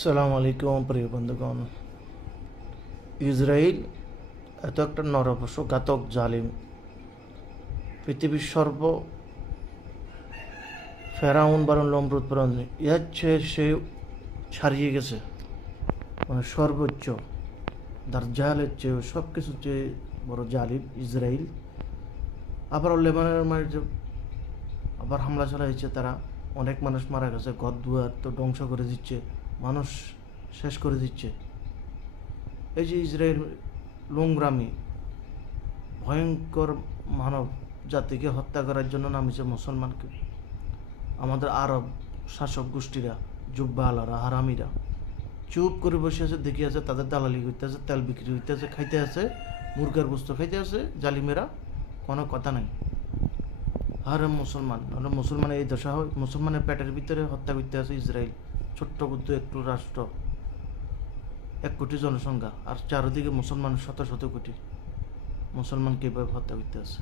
সালাম আলাইকুম প্রিয় বন্ধুগণ। ইসরায়েল এত একটা নরপশ ঘাতক জালিম, পৃথিবীর সর্ব ফেরাউন বারণ লমরুদ বারণ ইয়ার চেয়ে সে ছাড়িয়ে গেছে, মানে সর্বোচ্চ দার্জালের চেয়ে সব কিছুর চেয়ে বড় জালিম ইসরায়েল। আবার লেবাননের মাঝে আবার হামলা চালাইছে তারা, অনেক মানুষ মারা গেছে, ঘর দুয়ার তো ধ্বংস করে দিচ্ছে, মানুষ শেষ করে দিচ্ছে। এই যে ইসরায়েল নোংরামি, ভয়ঙ্কর মানব জাতিকে হত্যা করার জন্য নামিছে মুসলমানকে। আমাদের আরব শাসক গোষ্ঠীরা, জুব্বা আলারা, হারামিরা চুপ করে বসে আছে, দেখি আছে তাদের দালালি করতে আছে, তেল বিক্রি হইতে আছে, খাইতে আছে, মুরগার বস্তু খাইতে আছে জালিমেরা, কোনো কথা নাই। আর মুসলমান, আমরা মুসলমানের এই দশা হয়, মুসলমানের পেটের ভিতরে হত্যা করতে আছে ইসরায়েল, ছোট্ট বুদ্ধ একটু রাষ্ট্র, 1 কোটি জনসংখ্যা, আর চারিদিকে মুসলমান শত শত কোটি, মুসলমানকে এভাবে হত্যা করতে আছে।